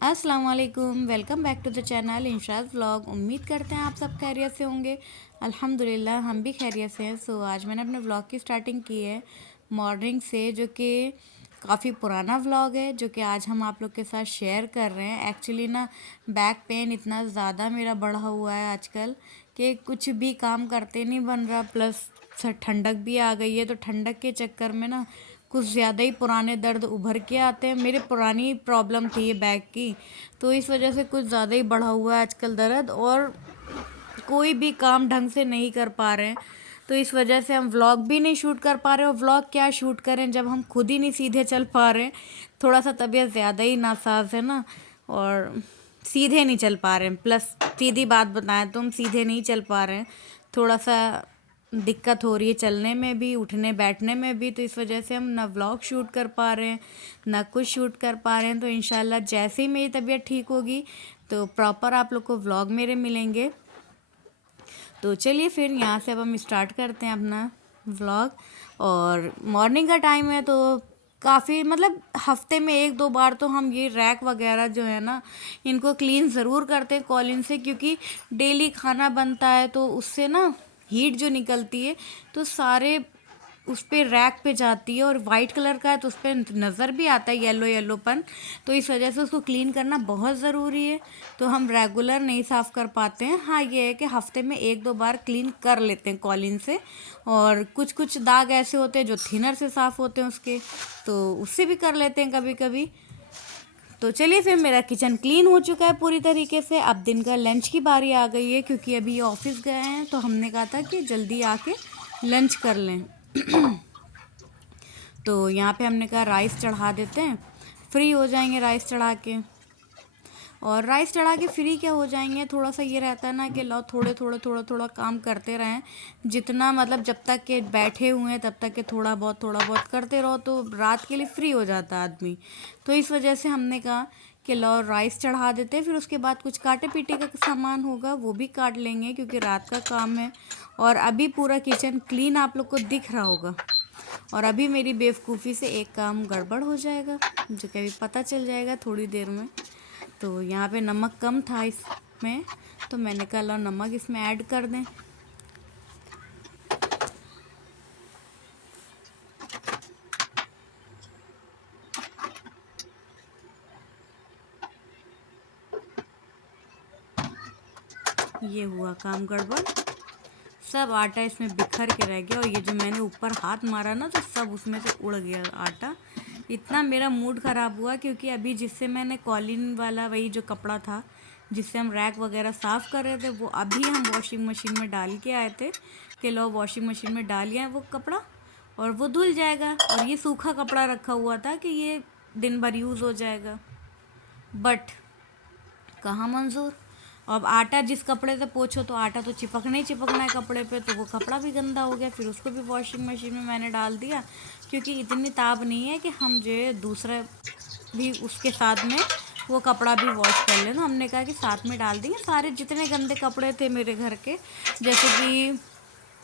अस्सलाम वालेकुम, welcome back to the channel इंशाज व्लॉग। उम्मीद करते हैं आप सब खैरियत से होंगे। अल्हम्दुलिल्लाह हम भी खैरियत से हैं। आज मैंने अपने व्लॉग की स्टार्टिंग की है मॉर्निंग से, जो कि काफ़ी पुराना व्लॉग है, जो कि आज हम आप लोग के साथ शेयर कर रहे हैं। एक्चुअली ना बैक पेन इतना ज़्यादा मेरा बढ़ा हुआ है आजकल कि कुछ भी काम करते नहीं बन रहा, प्लस ठंडक भी आ गई है, तो ठंडक के चक्कर में ना कुछ ज़्यादा ही पुराने दर्द उभर के आते हैं। मेरे पुरानी प्रॉब्लम थी ये बैक की, तो इस वजह से कुछ ज़्यादा ही बढ़ा हुआ है आजकल दर्द, और कोई भी काम ढंग से नहीं कर पा रहे हैं। तो इस वजह से हम व्लॉग भी नहीं शूट कर पा रहे, और व्लॉग क्या शूट करें जब हम खुद ही नहीं सीधे चल पा रहे हैं। थोड़ा सा तबीयत ज़्यादा ही नासाज है ना, और सीधे नहीं चल पा रहे हैं। प्लस सीधी बात बताएं तो हम सीधे नहीं चल पा रहे हैं, थोड़ा सा दिक्कत हो रही है चलने में भी, उठने बैठने में भी। तो इस वजह से हम ना व्लॉग शूट कर पा रहे हैं, ना कुछ शूट कर पा रहे हैं। तो इंशाल्लाह जैसे ही मेरी तबीयत ठीक होगी तो प्रॉपर आप लोग को व्लॉग मेरे मिलेंगे। तो चलिए फिर यहाँ से अब हम स्टार्ट करते हैं अपना व्लॉग। और मॉर्निंग का टाइम है, तो काफ़ी मतलब हफ्ते में एक दो बार तो हम ये रैक वगैरह जो है ना, इनको क्लीन ज़रूर करते हैं कॉलिन से, क्योंकि डेली खाना बनता है तो उससे ना हीट जो निकलती है तो सारे उस पर रैक पे जाती है, और वाइट कलर का है तो उस पर नज़र भी आता है येलो येलोपन। तो इस वजह से उसको क्लीन करना बहुत ज़रूरी है। तो हम रेगुलर नहीं साफ़ कर पाते हैं। हाँ, ये है कि हफ्ते में एक दो बार क्लीन कर लेते हैं कॉलिन से। और कुछ कुछ दाग ऐसे होते हैं जो थिनर से साफ़ होते हैं उसके, तो उससे भी कर लेते हैं कभी कभी। तो चलिए फिर, मेरा किचन क्लीन हो चुका है पूरी तरीके से। अब दिन का लंच की बारी आ गई है, क्योंकि अभी ये ऑफिस गए हैं, तो हमने कहा था कि जल्दी आके लंच कर लें। तो यहाँ पे हमने कहा राइस चढ़ा देते हैं, फ्री हो जाएंगे राइस चढ़ा के। और राइस चढ़ा के फ्री क्या हो जाएंगे, थोड़ा सा ये रहता है ना कि लो थोड़े थोड़े थोड़ा थोड़ा काम करते रहें। जितना मतलब जब तक के बैठे हुए हैं तब तक के थोड़ा बहुत करते रहो, तो रात के लिए फ्री हो जाता है आदमी। तो इस वजह से हमने कहा कि लो राइस चढ़ा देते हैं, फिर उसके बाद कुछ काटे पीटे का सामान होगा वो भी काट लेंगे, क्योंकि रात का काम है। और अभी पूरा किचन क्लीन आप लोग को दिख रहा होगा, और अभी मेरी बेवकूफ़ी से एक काम गड़बड़ हो जाएगा, जो कि अभी पता चल जाएगा थोड़ी देर में। तो यहाँ पे नमक कम था इसमें, तो मैंने कहा लो नमक इसमें ऐड कर दें। ये हुआ काम गड़बड़, सब आटा इसमें बिखर के रह गया, और ये जो मैंने ऊपर हाथ मारा ना तो सब उसमें से उड़ गया आटा। इतना मेरा मूड ख़राब हुआ, क्योंकि अभी जिससे मैंने कॉलिन वाला वही जो कपड़ा था जिससे हम रैक वगैरह साफ़ कर रहे थे, वो अभी हम वॉशिंग मशीन में डाल के आए थे कि लो वॉशिंग मशीन में डालिए वो कपड़ा और वो धुल जाएगा। और ये सूखा कपड़ा रखा हुआ था कि ये दिन भर यूज़ हो जाएगा, बट कहाँ मंजूर। अब आटा जिस कपड़े से पोछो तो आटा तो चिपकना ही चिपकना है कपड़े पे, तो वो कपड़ा भी गंदा हो गया। फिर उसको भी वॉशिंग मशीन में मैंने डाल दिया, क्योंकि इतनी ताब नहीं है कि हम जो है दूसरा भी उसके साथ में वो कपड़ा भी वॉश कर लें। तो हमने कहा कि साथ में डाल देंगे सारे जितने गंदे कपड़े थे मेरे घर के, जैसे कि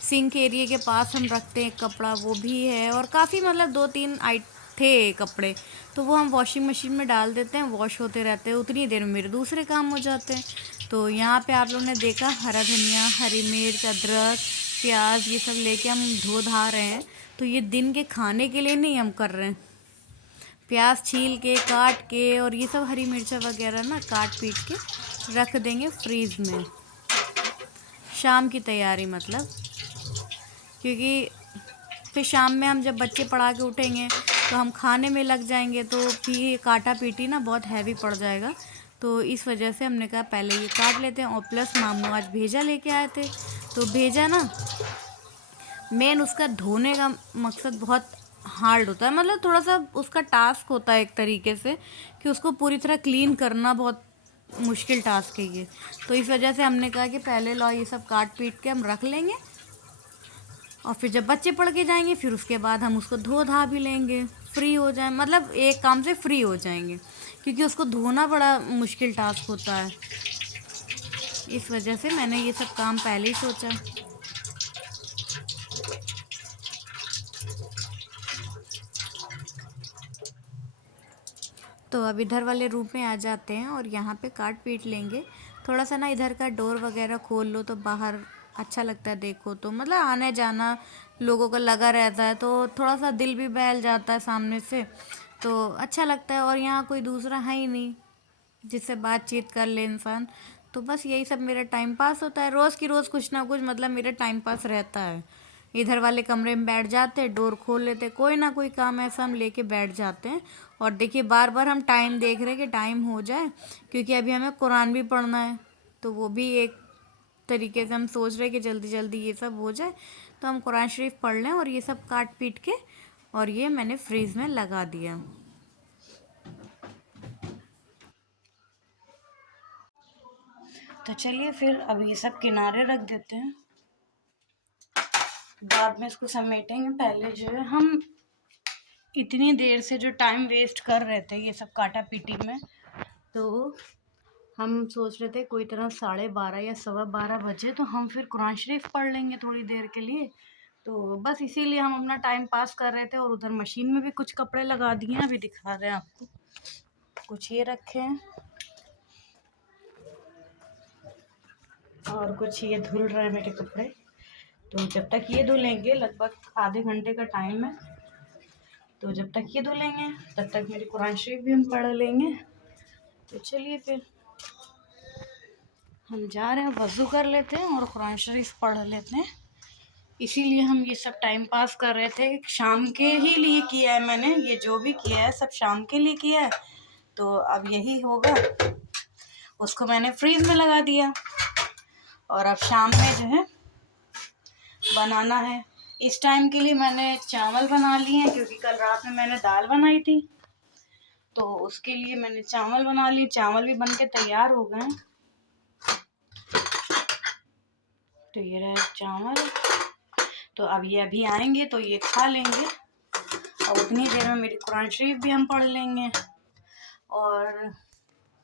सिंक एरिया के पास हम रखते हैं कपड़ा, वो भी है, और काफ़ी मतलब दो तीन आई थे कपड़े, तो वो हम वॉशिंग मशीन में डाल देते हैं, वॉश होते रहते हैं, उतनी देर में मेरे दूसरे काम हो जाते हैं। तो यहाँ पे आप लोगों ने देखा हरा धनिया, हरी मिर्च, अदरक, प्याज, ये सब लेके हम धो धा रहे हैं। तो ये दिन के खाने के लिए नहीं हम कर रहे हैं, प्याज छील के काट के और ये सब हरी मिर्चा वगैरह ना काट पीट के रख देंगे फ्रीज में, शाम की तैयारी मतलब। क्योंकि फिर शाम में हम जब बच्चे पढ़ा के उठेंगे तो हम खाने में लग जाएंगे, तो फिर ये काटा पीटी ना बहुत हैवी पड़ जाएगा। तो इस वजह से हमने कहा पहले ये काट लेते हैं। और प्लस मामू आज भेजा लेके आए थे, तो भेजा ना मेन उसका धोने का मकसद बहुत हार्ड होता है, मतलब थोड़ा सा उसका टास्क होता है एक तरीके से, कि उसको पूरी तरह क्लीन करना बहुत मुश्किल टास्क है ये। तो इस वजह से हमने कहा कि पहले लो ये सब काट पीट के हम रख लेंगे, और फिर जब बच्चे पढ़ के जाएंगे फिर उसके बाद हम उसको धो धा भी लेंगे, फ्री हो जाए, मतलब एक काम से फ्री हो जाएंगे, क्योंकि उसको धोना बड़ा मुश्किल टास्क होता है। इस वजह से मैंने ये सब काम पहले ही सोचा। तो अब इधर वाले रूम में आ जाते हैं और यहाँ पे काट पीट लेंगे। थोड़ा सा ना इधर का डोर वगैरह खोल लो तो बाहर अच्छा लगता है, देखो तो मतलब आने जाना लोगों का लगा रहता है तो थोड़ा सा दिल भी बहल जाता है सामने से, तो अच्छा लगता है। और यहाँ कोई दूसरा है ही नहीं जिससे बातचीत कर ले इंसान, तो बस यही सब मेरा टाइम पास होता है। रोज़ की रोज़ कुछ ना कुछ मतलब मेरा टाइम पास रहता है। इधर वाले कमरे में बैठ जाते, डोर खोल लेते, कोई ना कोई काम ऐसा हम लेके बैठ जाते हैं। और देखिए बार बार हम टाइम देख रहे हैं कि टाइम हो जाए, क्योंकि अभी हमें कुरान भी पढ़ना है, तो वो भी एक तरीके से हम सोच रहे हैं कि जल्दी जल्दी ये सब हो जाए तो हम कुरान शरीफ पढ़ लें। और ये सब काट पीट के और ये मैंने फ्रीज में लगा दिया। तो चलिए फिर अब ये सब किनारे रख देते हैं, बाद में इसको समेटेंगे। पहले जो है हम इतनी देर से जो टाइम वेस्ट कर रहे थे ये सब काटा पीटी में, तो हम सोच रहे थे कोई तरह 12:30 या 12:15 बजे तो हम फिर कुरान शरीफ पढ़ लेंगे थोड़ी देर के लिए। तो बस इसीलिए हम अपना टाइम पास कर रहे थे। और उधर मशीन में भी कुछ कपड़े लगा दिए हैं, अभी दिखा रहे हैं आपको। कुछ ये रखे हैं और कुछ ये धुल रहे हैं मेरे कपड़े। तो जब तक ये धुलेंगे, लगभग आधे घंटे का टाइम है, तो जब तक ये धुलेंगे तब तक मेरी कुरान शरीफ भी हम पढ़ लेंगे। तो चलिए फिर हम जा रहे हैं, वज़ू कर लेते हैं और कुरान शरीफ पढ़ लेते हैं। इसीलिए हम ये सब टाइम पास कर रहे थे। शाम के ही लिए किया है मैंने, ये जो भी किया है सब शाम के लिए किया है। तो अब यही होगा, उसको मैंने फ्रीज में लगा दिया और अब शाम में जो है बनाना है। इस टाइम के लिए मैंने चावल बना लिए हैं, क्योंकि कल रात में मैंने दाल बनाई थी, तो उसके लिए मैंने चावल बना लिए। चावल भी बनके तैयार हो गए हैं। तो ये रहे चावल। तो अब ये अभी आएंगे तो ये खा लेंगे और उतनी देर में मेरी कुरान शरीफ भी हम पढ़ लेंगे और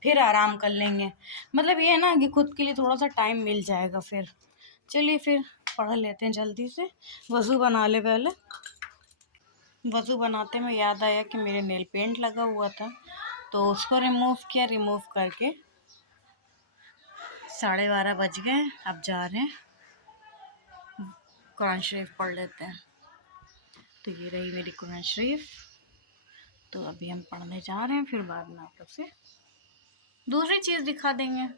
फिर आराम कर लेंगे। मतलब ये है ना कि खुद के लिए थोड़ा सा टाइम मिल जाएगा फिर। चलिए फिर पढ़ लेते हैं जल्दी से। वज़ू बना ले पहले। वज़ू बनाते में याद आया कि मेरे नेल पेंट लगा हुआ था, तो उसको रिमूव किया। रिमूव करके 12:30 बज गए। अब जा रहे हैं कुरान शरीफ पढ़ लेते हैं। तो ये रही मेरी कुरान शरीफ। तो अभी हम पढ़ने जा रहे हैं, फिर बाद में आप लोग से दूसरी चीज़ दिखा देंगे।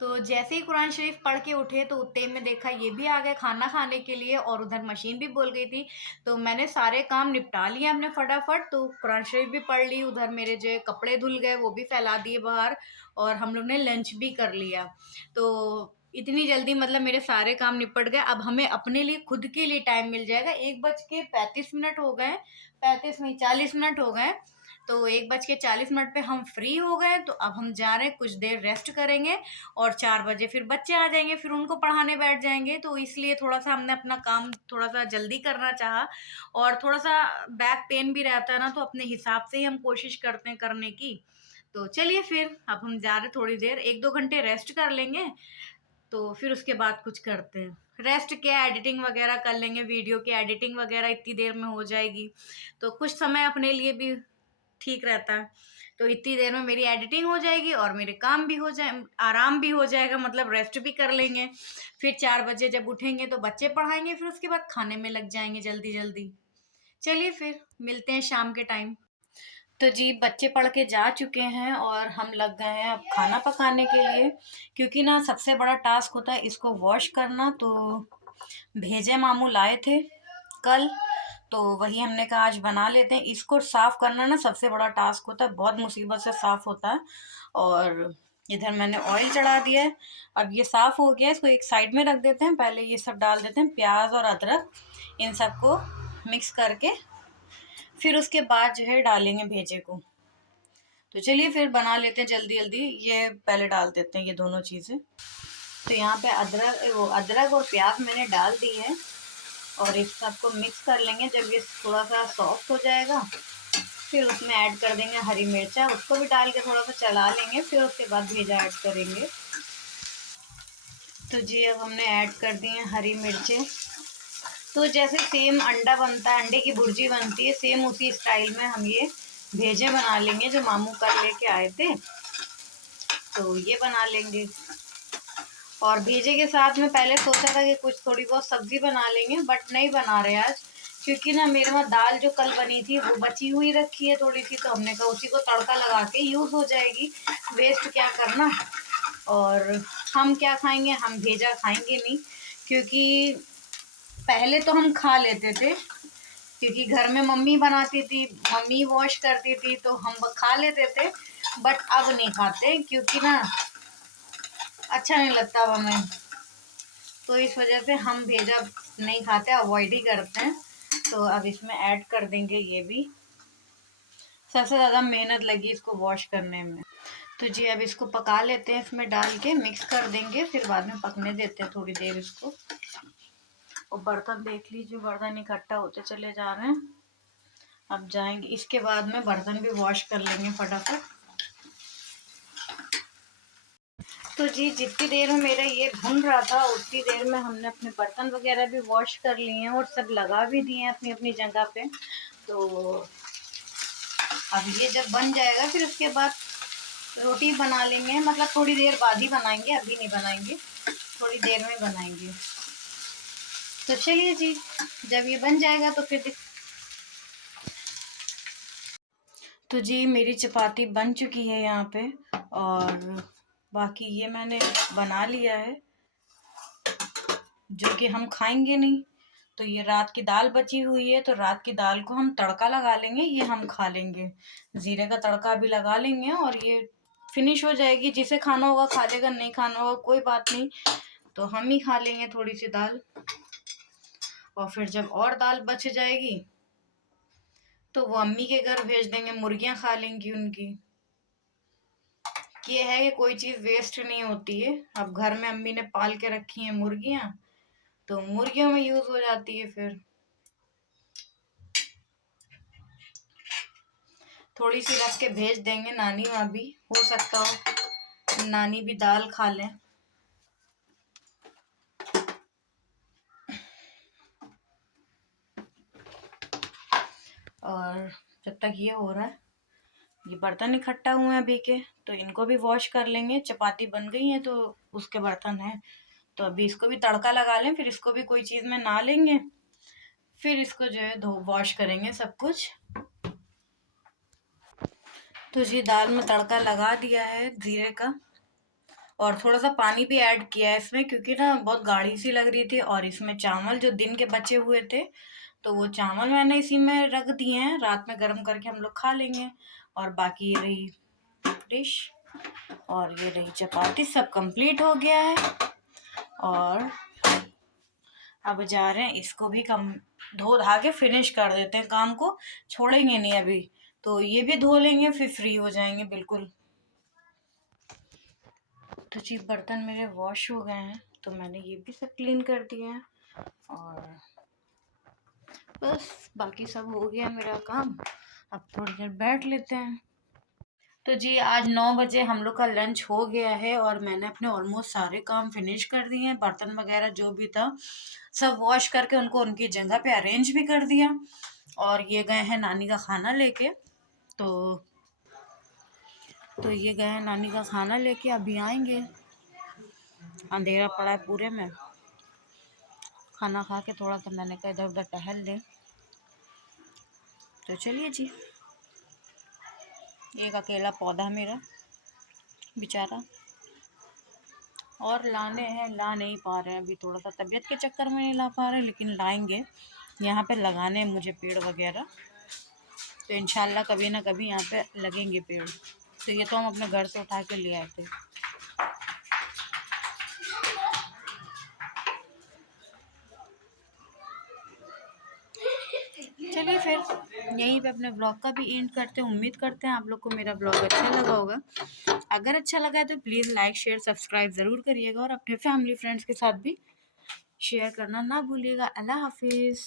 तो जैसे ही कुरान शरीफ पढ़ के उठे तो उतने में देखा ये भी आ गए खाना खाने के लिए, और उधर मशीन भी बोल गई थी। तो मैंने सारे काम निपटा लिए अपने फटाफट। तो कुरान शरीफ भी पढ़ ली, उधर मेरे जो कपड़े धुल गए वो भी फैला दिए बाहर, और हम लोग ने लंच भी कर लिया। तो इतनी जल्दी मतलब मेरे सारे काम निपट गए। अब हमें अपने लिए खुद के लिए टाइम मिल जाएगा। 1:35 हो गए, 35 नहीं 40 मिनट हो गए। तो 1:40 पे हम फ्री हो गए। तो अब हम जा रहे हैं, कुछ देर रेस्ट करेंगे और 4 बजे फिर बच्चे आ जाएंगे, फिर उनको पढ़ाने बैठ जाएंगे। तो इसलिए थोड़ा सा हमने अपना काम थोड़ा सा जल्दी करना चाहा। और थोड़ा सा बैक पेन भी रहता है ना, तो अपने हिसाब से ही हम कोशिश करते हैं करने की। तो चलिए फिर अब हम जा रहे, थोड़ी देर 1-2 घंटे रेस्ट कर लेंगे, तो फिर उसके बाद कुछ करते हैं। रेस्ट क्या, एडिटिंग वगैरह कर लेंगे, वीडियो की एडिटिंग वगैरह इतनी देर में हो जाएगी। तो कुछ समय अपने लिए भी ठीक रहता है। तो इतनी देर में मेरी एडिटिंग हो जाएगी और मेरे काम भी हो जाए, आराम भी हो जाएगा, मतलब रेस्ट भी कर लेंगे। फिर 4 बजे जब उठेंगे तो बच्चे पढ़ाएंगे, फिर उसके बाद खाने में लग जाएंगे जल्दी जल्दी। चलिए फिर मिलते हैं शाम के टाइम। तो जी बच्चे पढ़ के जा चुके हैं और हम लग गए हैं अब खाना पकाने के लिए, क्योंकि ना सबसे बड़ा टास्क होता है इसको वॉश करना। तो भेजे मामू लाए थे कल, तो वही हमने कहा आज बना लेते हैं। इसको साफ़ करना ना सबसे बड़ा टास्क होता है, बहुत मुसीबत से साफ़ होता है। और इधर मैंने ऑयल चढ़ा दिया है। अब ये साफ़ हो गया है, इसको एक साइड में रख देते हैं। पहले ये सब डाल देते हैं, प्याज और अदरक, इन सबको मिक्स करके फिर उसके बाद जो है डालेंगे भेजे को। तो चलिए फिर बना लेते हैं जल्दी जल्दी। ये पहले डाल देते हैं ये दोनों चीज़ें। तो यहाँ पे अदरक और प्याज मैंने डाल दी है और इस सबको मिक्स कर लेंगे। जब ये थोड़ा सा सॉफ्ट हो जाएगा फिर उसमें ऐड कर देंगे हरी मिर्चा, उसको भी डाल के थोड़ा सा चला लेंगे, फिर उसके बाद भेजा ऐड करेंगे। तो जी अब हमने ऐड कर दी हैं हरी मिर्चें। तो जैसे सेम अंडा बनता है, अंडे की भुर्जी बनती है, सेम उसी स्टाइल में हम ये भेजे बना लेंगे जो मामू कल लेके आए थे, तो ये बना लेंगे। और भेजे के साथ में पहले सोचा था कि कुछ थोड़ी बहुत सब्जी बना लेंगे, बट नहीं बना रहे आज, क्योंकि ना मेरे वहाँ दाल जो कल बनी थी वो बची हुई रखी है थोड़ी सी, तो हमने कहा उसी को तड़का लगा के यूज़ हो जाएगी, वेस्ट क्या करना। और हम क्या खाएंगे, हम भेजा खाएंगे नहीं, क्योंकि पहले तो हम खा लेते थे, क्योंकि घर में मम्मी बनाती थी, मम्मी वॉश करती थी, तो हम खा लेते थे। बट अब नहीं खाते, क्योंकि ना अच्छा नहीं लगता अब हमें, तो इस वजह से हम भेजा नहीं खाते, अवॉइड ही करते हैं। तो अब इसमें ऐड कर देंगे ये भी। सबसे ज़्यादा मेहनत लगी इसको वॉश करने में। तो जी अब इसको पका लेते हैं, इसमें डाल के मिक्स कर देंगे, फिर बाद में पकने देते हैं थोड़ी देर इसको। और बर्तन देख लीजिए, बर्तन इकट्ठा होते चले जा रहे हैं। अब जाएंगे, इसके बाद में बर्तन भी वॉश कर लेंगे फटाफट। तो जी जितनी देर में मेरा ये भुन रहा था, उतनी देर में हमने अपने बर्तन वगैरह भी वॉश कर लिए हैं और सब लगा भी दिए हैं अपनी अपनी जगह पे। तो अब ये जब बन जाएगा फिर उसके बाद रोटी बना लेंगे, मतलब थोड़ी देर बाद ही बनाएंगे, अभी नहीं बनाएंगे, थोड़ी देर में बनाएंगे। तो चलिए जी, जब ये बन जाएगा तो फिर तो जी मेरी चपाती बन चुकी है यहाँ पे, और बाकी ये मैंने बना लिया है, जो कि हम खाएंगे नहीं। तो ये रात की दाल बची हुई है, तो रात की दाल को हम तड़का लगा लेंगे, ये हम खा लेंगे, जीरे का तड़का भी लगा लेंगे, और ये फिनिश हो जाएगी। जिसे खाना होगा खा लेगा, नहीं खाना होगा कोई बात नहीं, तो हम ही खा लेंगे थोड़ी सी दाल। और फिर जब और दाल बच जाएगी तो वो अम्मी के घर भेज देंगे, मुर्गियां खा लेंगी उनकी। ये है कि कोई चीज़ वेस्ट नहीं होती है। अब घर में अम्मी ने पाल के रखी हैं मुर्गियां, तो मुर्गियों में यूज़ हो जाती है। फिर थोड़ी सी रख के भेज देंगे, नानी वहाँ भी हो सकता हो नानी भी दाल खा लें। और जब तक ये हो रहा है, ये बर्तन इकट्ठा हुए हैं अभी के, तो इनको भी वॉश कर लेंगे। चपाती बन गई है तो उसके बर्तन हैं, तो अभी इसको भी तड़का लगा लें, फिर इसको भी कोई चीज़ में ना लेंगे, फिर इसको जो है धो वॉश करेंगे सब कुछ। तो जी दाल में तड़का लगा दिया है जीरे का, और थोड़ा सा पानी भी ऐड किया है इसमें, क्योंकि ना बहुत गाढ़ी सी लग रही थी। और इसमें चावल जो दिन के बचे हुए थे, तो वो चावल मैंने इसी में रख दिए हैं, रात में गर्म करके हम लोग खा लेंगे। और बाकी ये रही डिश, और ये रही चपाती, सब कंप्लीट हो गया है। और अब जा रहे हैं इसको भी कम धो धा के फिनिश कर देते हैं, काम को छोड़ेंगे नहीं अभी। तो ये भी धो लेंगे, फिर फ्री हो जाएंगे बिल्कुल। तो जी बर्तन मेरे वॉश हो गए हैं, तो मैंने ये भी सब क्लीन कर दिया है, और बस बाकी सब हो गया मेरा काम। अब थोड़ी देर बैठ लेते हैं। तो जी आज 9 बजे हम लोग का लंच हो गया है, और मैंने अपने ऑलमोस्ट सारे काम फिनिश कर दिए हैं। बर्तन वगैरह जो भी था सब वॉश करके उनको उनकी जगह पे अरेंज भी कर दिया। और ये गए हैं नानी का खाना लेके, तो ये गए हैं नानी का खाना लेके, अभी आएंगे। अंधेरा पड़ा है पूरे में। खाना खा के थोड़ा सा मैंने कहा इधर उधर टहल लें। तो चलिए जी, एक अकेला पौधा मेरा बेचारा, और लाने हैं, ला नहीं पा रहे हैं अभी, थोड़ा सा तबीयत के चक्कर में नहीं ला पा रहे, लेकिन लाएंगे। यहाँ पे लगाने हैं मुझे पेड़ वगैरह, तो इंशाल्लाह कभी ना कभी यहाँ पे लगेंगे पेड़। तो ये तो हम अपने घर से उठा के ले आए थे। चलिए फिर यहीं पे अपने ब्लॉग का भी एंड करते हैं। उम्मीद करते हैं आप लोग को मेरा ब्लॉग अच्छा लगा होगा। अगर अच्छा लगा है तो प्लीज़ लाइक शेयर सब्सक्राइब ज़रूर करिएगा, और अपने फैमिली फ्रेंड्स के साथ भी शेयर करना ना भूलिएगा। अल्लाह हाफिज़।